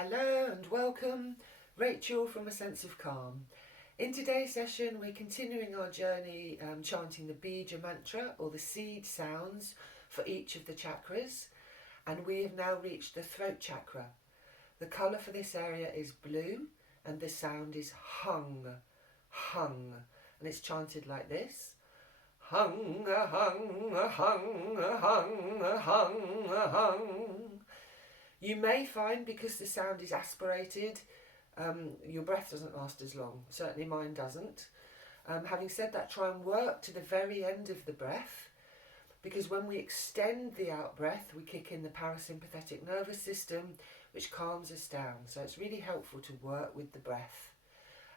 Hello and welcome, Rachel from A Sense of Calm. In today's session we're continuing our journey chanting the Bija mantra, or the seed sounds for each of the chakras, and we have now reached the throat chakra. The colour for this area is blue and the sound is hung, hung, and it's chanted like this. Hung, hung, hung, hung, hung, hung. You may find, because the sound is aspirated, your breath doesn't last as long. Certainly mine doesn't. Having said that, try and work to the very end of the breath, because when we extend the out breath, we kick in the parasympathetic nervous system, which calms us down. So it's really helpful to work with the breath.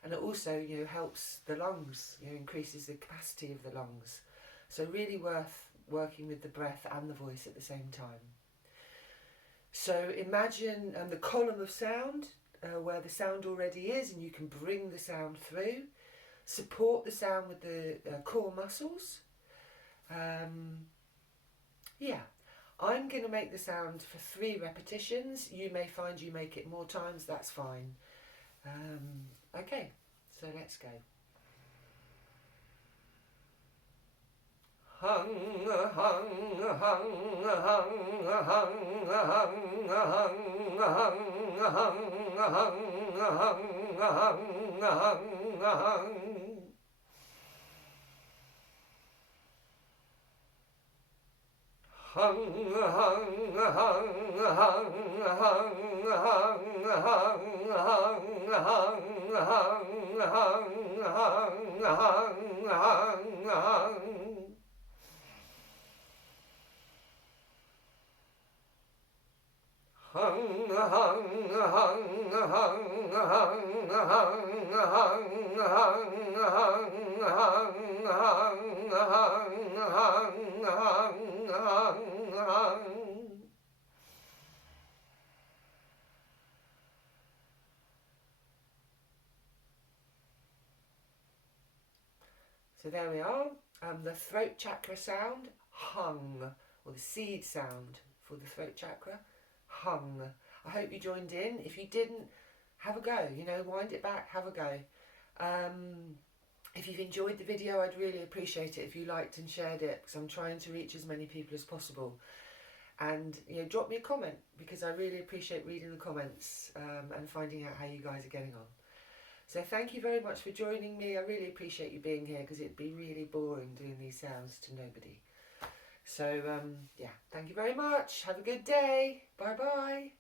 And it also, helps the lungs, increases the capacity of the lungs. So really worth working with the breath and the voice at the same time. So imagine the column of sound where the sound already is, and you can bring the sound through. Support the sound with the core muscles. I'm going to make the sound for 3 repetitions. You may find you make it more times, that's fine. Okay, so let's go. Hung, hung, hung, hung, hung, hung, hung, hung, hung, hung, hung. Hung, hung, hung, hung, hung, hung, hung, hung, hung, hung, hung. Hung, hung, hung, hung, hung, hung, hung, hung, hung, hung. So there we are, the throat chakra sound, hung, or the seed sound for the throat chakra. Hung. I hope you joined in. If you didn't, have a go, wind it back, have a go. If you've enjoyed the video, I'd really appreciate it if you liked and shared it, because I'm trying to reach as many people as possible. And drop me a comment, because I really appreciate reading the comments and finding out how you guys are getting on. So thank you very much for joining me. I really appreciate you being here, because it'd be really boring doing these sounds to nobody. So, thank you very much. Have a good day. Bye-bye.